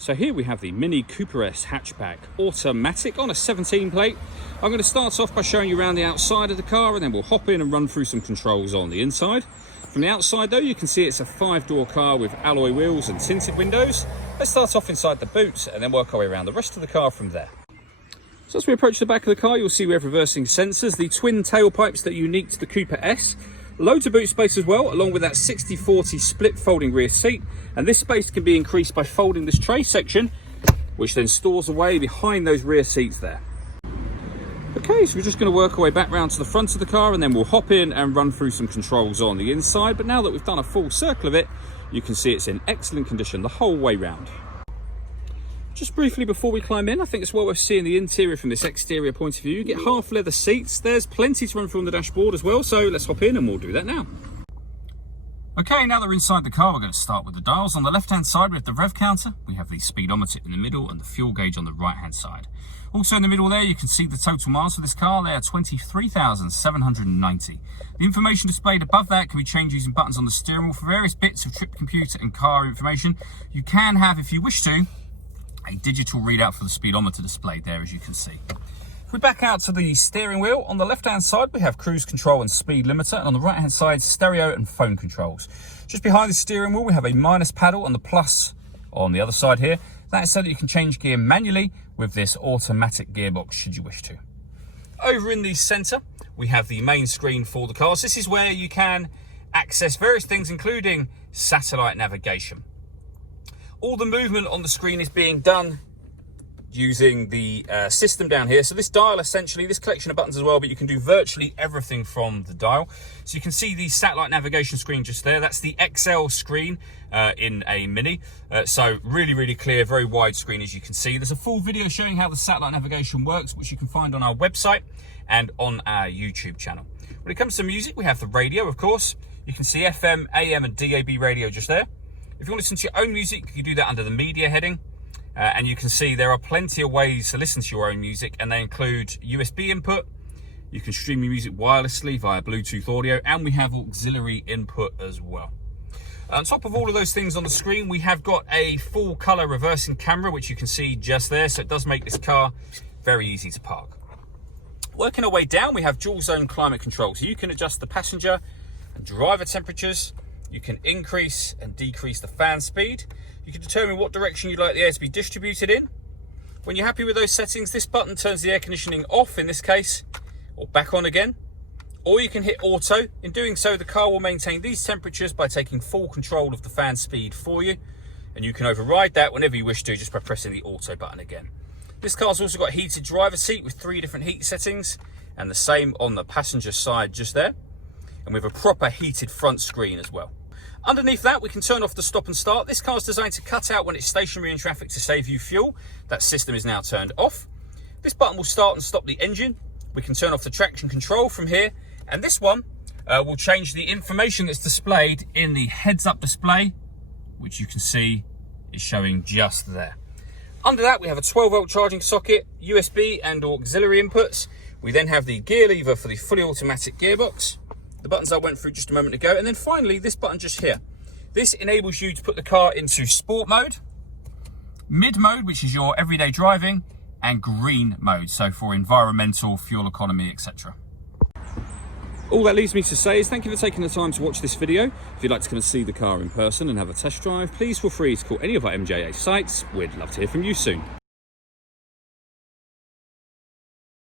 So here we have the Mini Cooper S hatchback automatic on a 17 plate. I'm going to start off by showing you around the outside of the car, and then we'll hop in and run through some controls on the inside. From the outside though, you can see it's a 5-door car with alloy wheels and tinted windows. Let's start off inside the boot and then work our way around the rest of the car from there. So as we approach the back of the car, you'll see we have reversing sensors, the twin tailpipes that are unique to the Cooper S. Loads of boot space as well, along with that 60/40 split folding rear seat. And this space can be increased by folding this tray section, which then stores away behind those rear seats there. Okay, so we're just going to work our way back round to the front of the car, and then we'll hop in and run through some controls on the inside. But now that we've done a full circle of it, you can see it's in excellent condition the whole way round. Just briefly before we climb in, I think it's well worth seeing the interior from this exterior point of view. You get half leather seats. There's plenty to run through on the dashboard as well, so let's hop in and we'll do that now. Okay, now that we're inside the car, we're going to start with the dials. On the left-hand side, we have the rev counter. We have the speedometer in the middle and the fuel gauge on the right-hand side. Also in the middle there, you can see the total miles for this car. They are 23,790. The information displayed above that can be changed using buttons on the steering wheel for various bits of trip computer and car information. You can have, if you wish to, a digital readout for the speedometer displayed there, as you can see. If we back out to the steering wheel, on the left-hand side, we have cruise control and speed limiter, and on the right-hand side, stereo and phone controls. Just behind the steering wheel, we have a minus paddle and the plus on the other side here. That is so that you can change gear manually with this automatic gearbox, should you wish to. Over in the center, we have the main screen for the cars. This is where you can access various things, including satellite navigation. All the movement on the screen is being done using the system down here. So this dial, essentially, this collection of buttons as well, but you can do virtually everything from the dial. So you can see the satellite navigation screen just there. That's the XL screen in a Mini. So really, really clear, very wide screen, as you can see. There's a full video showing how the satellite navigation works, which you can find on our website and on our YouTube channel. When it comes to music, we have the radio, of course. You can see FM, AM and DAB radio just there. If you want to listen to your own music, you can do that under the media heading. And you can see there are plenty of ways to listen to your own music, and they include USB input. You can stream your music wirelessly via Bluetooth audio, and we have auxiliary input as well. On top of all of those things on the screen, we have got a full color reversing camera, which you can see just there. So it does make this car very easy to park. Working our way down, we have dual zone climate control. So you can adjust the passenger and driver temperatures. You can increase and decrease the fan speed. You can determine what direction you'd like the air to be distributed in. When you're happy with those settings, this button turns the air conditioning off in this case, or back on again. Or you can hit auto. In doing so, the car will maintain these temperatures by taking full control of the fan speed for you. And you can override that whenever you wish to, just by pressing the auto button again. This car's also got a heated driver seat with 3 different heat settings, and the same on the passenger side just there. And with a proper heated front screen as well. Underneath that, we can turn off the stop and start. This car is designed to cut out when it's stationary in traffic to save you fuel. That system is now turned off. This button will start and stop the engine. We can turn off the traction control from here. And this one will change the information that's displayed in the heads-up display, which you can see is showing just there. Under that, we have a 12-volt charging socket, USB and auxiliary inputs. We then have the gear lever for the fully automatic gearbox. The buttons I went through just a moment ago. And then finally, this button just here. This enables you to put the car into sport mode, mid mode, which is your everyday driving, and green mode, so for environmental, fuel economy, etc. All that leaves me to say is thank you for taking the time to watch this video. If you'd like to come and see the car in person and have a test drive, please feel free to call any of our MJA sites. We'd love to hear from you soon.